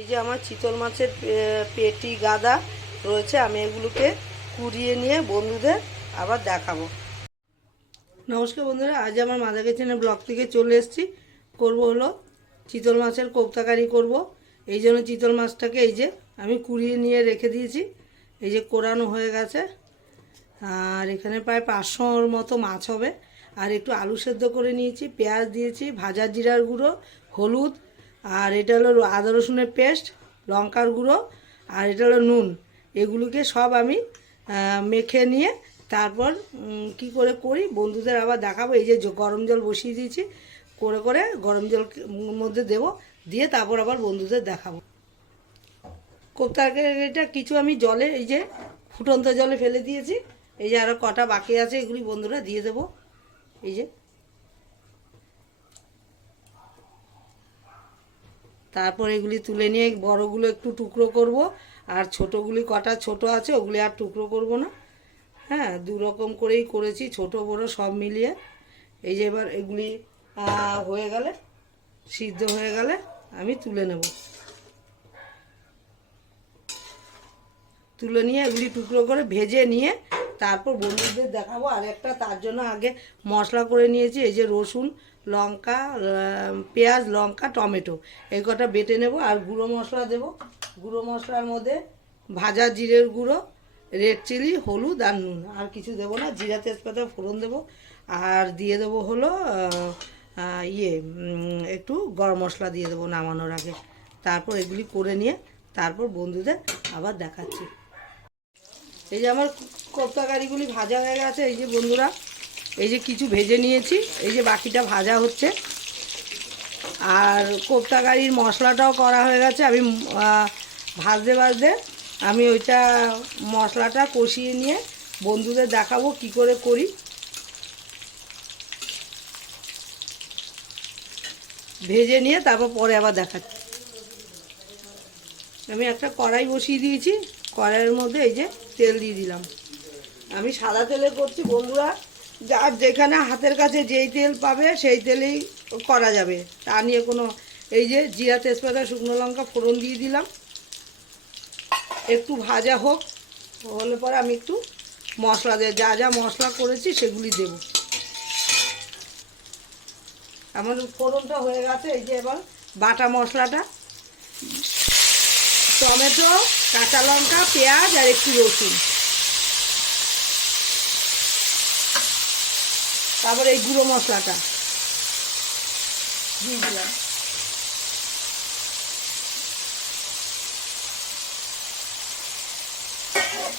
এই যে আমার চিতল মাছের পেটি গাদা রয়েছে, আমি এগুলোকে কুড়িয়ে নিয়ে বন্ধুদের আবার দেখাবো। নমস্কার বন্ধুরা, আজ আমার মাদা কিচেনের ব্লগ থেকে চলে এসেছি। করব হলো চিতল মাছের কোপ্তাকারি করব। এই জন্য চিতল মাছটাকে এই যে আমি কুড়িয়ে নিয়ে রেখে দিয়েছি। এই যে কোরানো হয়ে গেছে। আর এখানে প্রায় পাঁচশোর মতো মাছ হবে। আর একটু আলু সেদ্ধ করে নিয়েছি, পেঁয়াজ দিয়েছি ভাজা জিরার গুঁড়ো, হলুদ আর এটা হলো আদা রসুনের পেস্ট, লঙ্কার গুঁড়ো, আর এটা হলো নুন। এগুলোকে সব আমি মেখে নিয়ে তারপর কি করে করি, বন্ধুদের আবার দেখাবো। এই যে গরম জল বসিয়ে দিয়েছি, করে করে গরম জল মধ্যে দেবো, দিয়ে তারপর আবার বন্ধুদের দেখাবো। কোপ্তাকারিটা কিছু আমি জলে, এই যে ফুটন্ত জলে ফেলে দিয়েছি। এই যে আরও কটা বাকি আছে, এগুলি বন্ধুরা দিয়ে দেবো। এই যে তারপর এগুলি তুলে নিয়ে বড়গুলো একটু টুকরো করব। আর ছোটোগুলি কটা ছোট আছে ওগুলি আর টুকরো করব না। হ্যাঁ দু রকম করেই করেছি, ছোট বড় সব মিলিয়ে। এই যে এবার এগুলি হয়ে গেলে, সিদ্ধ হয়ে গেলে আমি তুলে নেব। তুলে নিয়ে এগুলি টুকরো করে ভেজে নিয়ে তারপর বন্ধুদের দেখাবো। আর একটা তার জন্য আগে মশলা করে নিয়েছি, এই যে রসুন। লঙ্কা পেঁয়াজ, লঙ্কা, টমেটো। এই কটা বেটে নেব আর গুঁড়ো মশলা দেব। গুঁড়ো মশলার মধ্যে ভাজা জিরের গুঁড়ো, রেড চিলি, হলুদ আর নুন। আর কিছু দেবো না, জিরা তেজপাতা, ফোড়ন দেবো। আর দিয়ে দেবো হলো ইয়ে একটু গরম মশলা দিয়ে দেবো নামানোর আগে। তারপর এগুলি করে নিয়ে তারপর বন্ধুদের আবার দেখাচ্ছি। এই যে আমার কোপ্তাকারিগুলি ভাজা হয়ে গেছে, এই যে বন্ধুরা। এই যে কিছু ভেজে নিয়েছি, এই যে বাকিটা ভাজা হচ্ছে। আর কোপ্তাকারির মশলাটাও করা হয়ে গেছে। আমি ভাজতে ভাজতে আমি ওইটা মশলাটা কষিয়ে নিয়ে বন্ধুদের দেখাবো কি করে করি। ভেজে নিয়ে তারপর পরে আবার দেখাচ্ছি। আমি একটা কড়াই বসিয়ে দিয়েছি। কড়াইয়ের মধ্যে এই যে তেল দিয়ে দিলাম। আমি সাদা তেলে করছি বন্ধুরা। যার যেখানে হাতের কাছে যেই তেল পাবে, সেই তেলেই করা যাবে। তা নিয়ে কোনো এই যে জিরা তেজপাতা, শুকনো লঙ্কা ফোড়ন দিয়ে দিলাম। একটু ভাজা হোক, হলে পরে আমি একটু মশলা দেব যা যা মশলা করেছি সেগুলি দেব। আমার ফোড়নটা হয়ে গেছে, এই যে এবার বাটা মশলাটা। টমেটো, কাঁচা লঙ্কা, পেঁয়াজ আর একটু রসুন। তারপরে এই গুঁড়ো মশলাটা।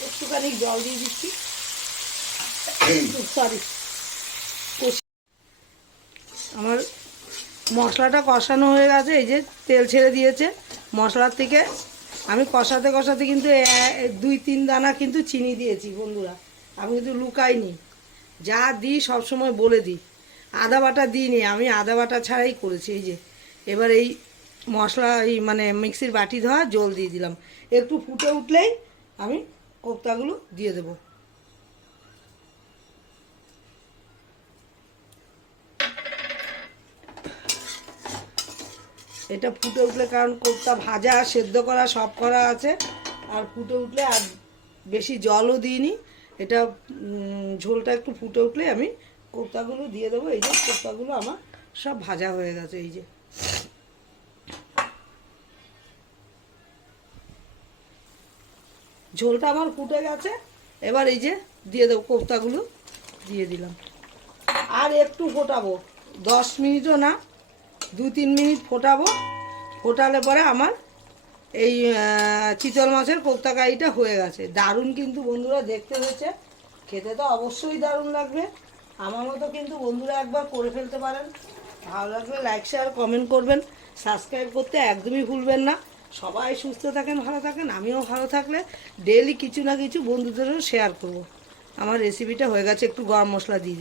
একটুখানি জল দিয়ে দিচ্ছি। সরি আমার মশলাটা কষানো হয়ে গেছে, এই যে তেল ছেড়ে দিয়েছে। মশলার থেকে আমি কষাতে কষাতে কিন্তু দুই তিন দানা কিন্তু চিনি দিয়েছি, বন্ধুরা। আমি কিন্তু লুকাইনি। যা দিই সবসময় বলে দিই। আদা বাটা দিইনি, আমি আদা বাটা ছাড়াই করেছি, এই যে। এবার এই মশলা, এই মানে মিক্সির বাটি ধোয়া, জল দিয়ে দিলাম। একটু ফুটে উঠলেই আমি কোপ্তাগুলো দিয়ে দেবো। এটা ফুটে উঠলে, কারণ কোপ্তা ভাজা, সেদ্ধ করা, সব করা আছে। আর ফুটে উঠলে আর বেশি জলও দিইনি। এটা ঝোলটা একটু ফুটে উঠলে আমি কোপ্তাগুলো দিয়ে দেবো। এই যে কোপ্তাগুলো আমার সব ভাজা হয়ে গেছে, এই যে। ঝোলটা আমার ফুটে গেছে, এবার এই যে দিয়ে দেবো কোপ্তাগুলো, দিয়ে দিলাম। আর একটু ফোটাবো, দশ মিনিটও না দু তিন মিনিট ফোটাবো। ফোটালে পরে আমার এই চিতল মাছের কোপ্তাকারিটা হয়ে গেছে। দারুণ কিন্তু বন্ধুরা, দেখতে হয়েছে। খেতে তো অবশ্যই দারুণ লাগবে। আমার মতো কিন্তু বন্ধুরা একবার করে ফেলতে পারেন। ভালো লাগলে লাইক শেয়ার কমেন্ট করবেন। সাবস্ক্রাইব করতে একদমই ভুলবেন না। সবাই সুস্থ থাকেন, ভালো থাকেন। আমিও ভালো থাকলে ডেলি কিছু না কিছু বন্ধুদেরও শেয়ার করব। আমার রেসিপিটা হয়ে গেছে একটু গরম মশলা দিয়ে